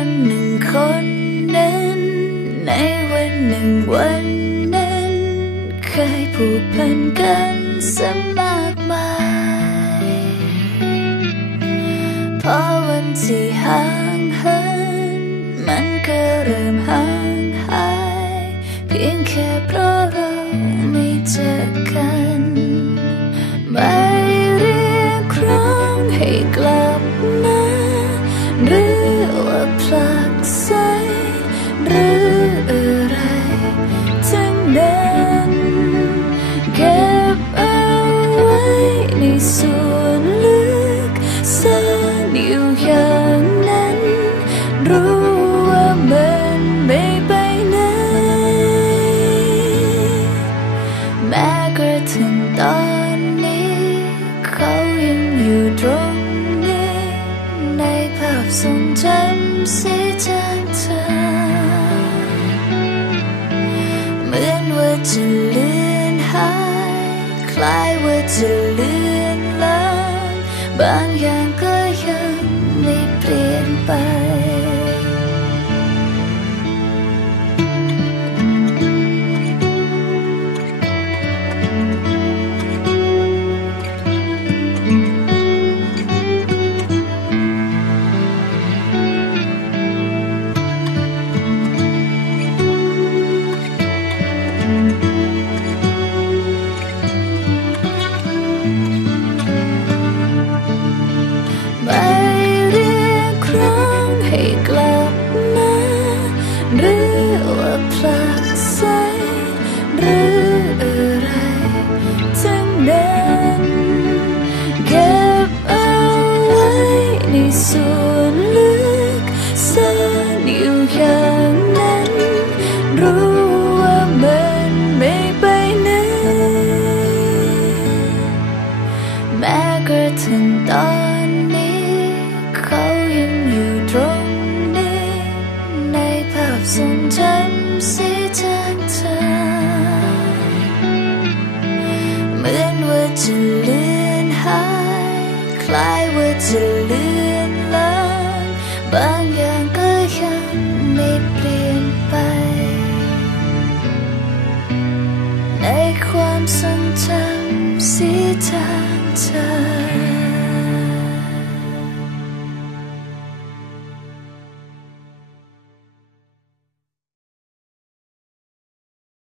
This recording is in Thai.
คนนั้น ในวันหนึ่งวันนั้น เคยผูกพันกันสมากมายพอวันที่ห่างเหินมันก็เริ่มห่างหาย เพียงแค่เพราะเราไม่เจอกันไม่เรียกร้องให้กลับมา ส่วนลึกซ่อนอยู่อย่างนั้น รู้ว่ามันไม่ไปไหนแม้กระทั่งตอนนี้ เขายังอยู่ตรงนี้ ในภาพทรงจำสีจางเธอเหมือนว่าจะเลือนหาย คล้ายว่าจะลือนลาง นั้นเก็บเอาไว้ในส่วนลึกซ่อนอยู่อย่างนั้น รู้ว่ามันไม่ไปไหนแม้กระทั่งตอนนี้เขายังอยู่ตรงนี้ในภาพทรงจำสีจ เหมือนว่าจะเลือนหายคล้ายว่าจะเลือนลางบางอย่างก็ยังไม่เปลี่ยนไป ในความทรงจำสีจางจาง